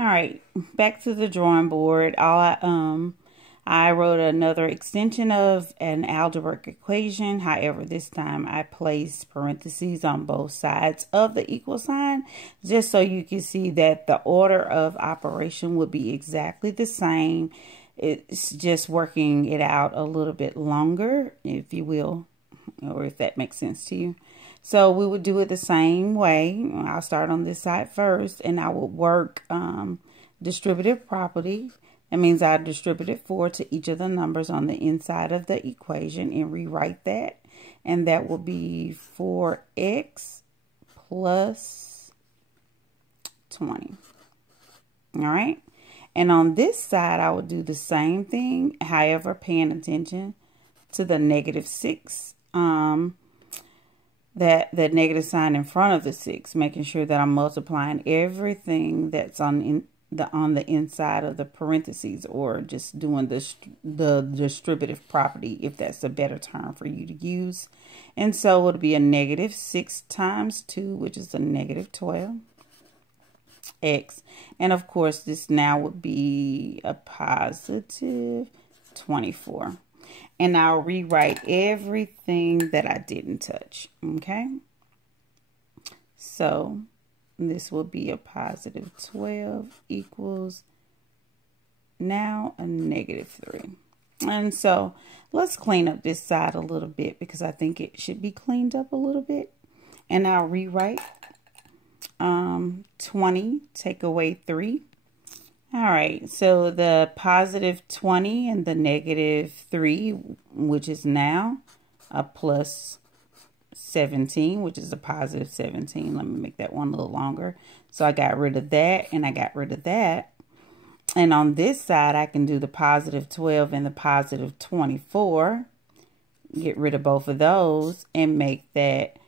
All right, back to the drawing board. I wrote another extension of an algebraic equation. However, this time I placed parentheses on both sides of the equal sign, just so you can see that the order of operation would be exactly the same. It's just working it out a little bit longer, if you will, or if that makes sense to you. So we would do it the same way. I'll start on this side first, and I would work distributive property. That means I distributed 4 to each of the numbers on the inside of the equation and rewrite that. And that will be 4x plus 20. All right. And on this side, I would do the same thing. However, paying attention to the -6. That negative sign in front of the 6, making sure that I'm multiplying everything that's on the inside of the parentheses, or just doing the distributive property, if that's a better term for you to use. And so it'll be a -6 times 2, which is a -12 x. And of course, this now would be a positive 24. And I'll rewrite everything that I didn't touch, okay? So this will be a positive 12 equals now a -3. And so let's clean up this side a little bit, because I think it should be cleaned up a little bit. And I'll rewrite 20, take away 3. All right, so the positive 20 and the -3, which is now a plus 17, which is a positive 17. Let me make that one a little longer. So I got rid of that, and I got rid of that. And on this side, I can do the positive 12 and the positive 24. Get rid of both of those and make that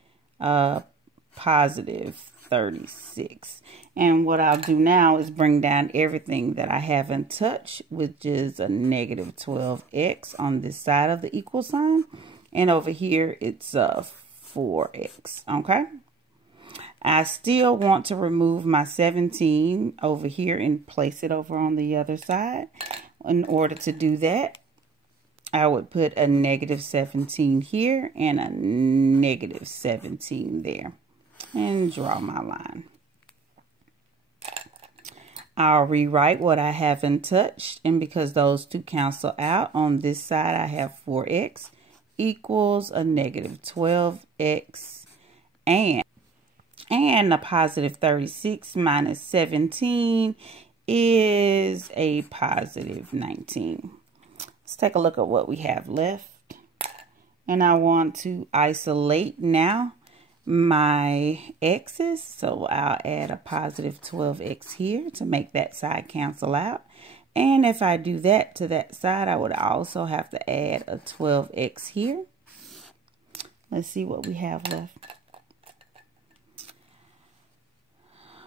positive 36. And what I'll do now is bring down everything that I haven't touched, which is a -12x on this side of the equal sign. And over here, it's a 4x, okay? I still want to remove my 17 over here and place it over on the other side. In order to do that, I would put a -17 here and a -17 there. And draw my line. I'll rewrite what I haven't touched, and because those two cancel out, on this side I have 4x equals a -12x, and a positive 36 minus 17 is a positive 19. Let's take a look at what we have left. And I want to isolate now my x's, so I'll add a positive 12x here to make that side cancel out. And if I do that to that side, I would also have to add a 12x here. Let's see what we have left.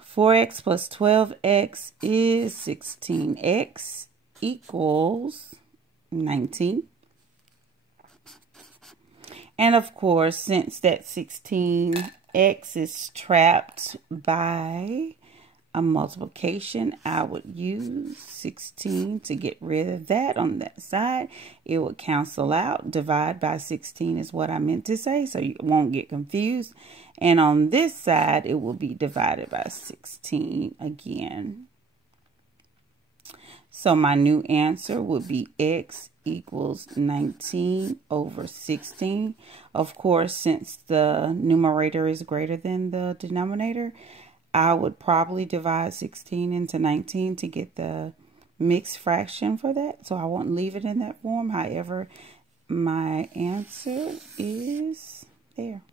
4x plus 12x is 16x equals 19. And of course, since that 16x is trapped by a multiplication, I would use 16 to get rid of that on that side. It would cancel out. Divide by 16 is what I meant to say, so you won't get confused. And on this side, it will be divided by 16 again. So my new answer would be x equals 19 over 16. Of course, since the numerator is greater than the denominator, I would probably divide 16 into 19 to get the mixed fraction for that. So I won't leave it in that form. However, my answer is there.